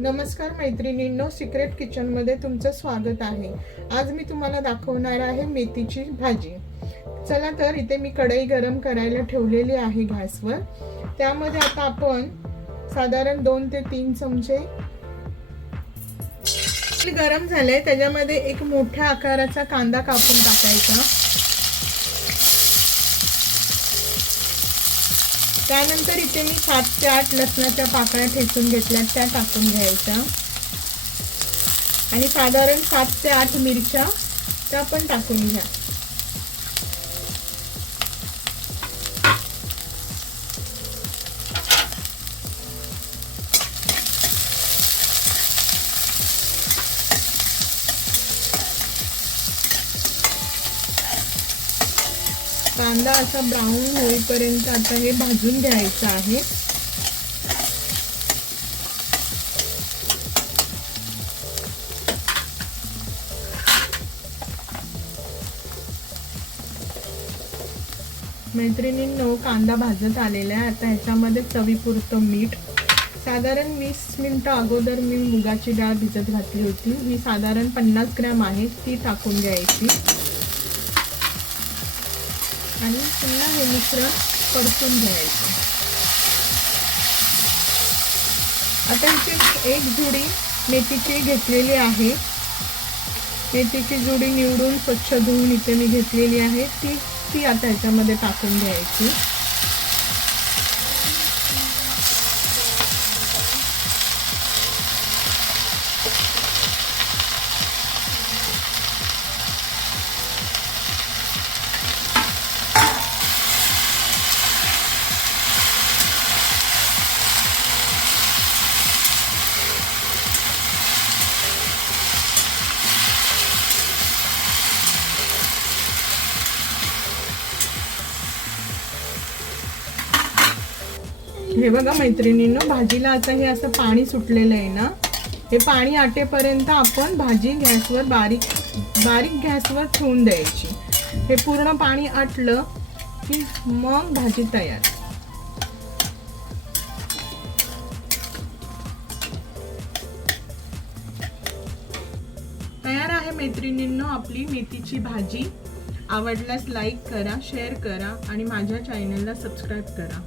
नमस्कार मैत्रिणींनो सिक्रेट किचनमध्ये तुमचं स्वागत आहे. आज मी तुम्हाला दाखवणार आहे मेथीची भाजी. चला तर इथे मी कढई गरम करायला ठेवलेली आहे घासवर त्यामध्ये आता आपण साधारण दोन ते तीन चमचे गरम झालंय. त्याच्यामध्ये एक मोठ्या आकाराचा कांदा कापून टाकायचा. त्यानंतर इथे मी सात ते आठ लसणाच्या पाकळ्या ठेचून घेतल्या त्या टाकून घ्यायच्या. आणि साधारण सात ते आठ मिरच्या त्या पण टाकून घ्या. कांदा असा ब्राऊन होईपर्यंत आता हे भाजून घ्यायचं आहे. मैत्रिणींनो कांदा भाजत आलेला आहे. आता ह्याच्यामध्ये चवीपुरतं मीठ. साधारण वीस मिनटं अगोदर मी मुगाची डाळ भिजत घातली होती. ही साधारण पन्नास ग्रॅम आहे. ती टाकून घ्यायची. आणि पुन्हा हे मिश्रण परतून घ्यायचं. आता इथे एक जुडी मेथीची घेतलेली आहे. मेथीची जुडी निवडून स्वच्छ धुवून इथे मी घेतलेली आहे. ती ती आता ह्याच्यामध्ये टाकून घ्यायची. हे बघा मैत्रिणींनो भाजीला आता हे असं पाणी सुटलेलं आहे ना हे पाणी आटेपर्यंत आपण भाजी गॅसवर बारीक बारीक गॅसवर ठेवून द्यायची. हे पूर्ण पाणी आटलं की मग भाजी तयार. तयार आहे मैत्रिणींनो आपली मेथीची भाजी. आवडल्यास लाईक करा शेअर करा आणि माझ्या चॅनलला सबस्क्राईब करा.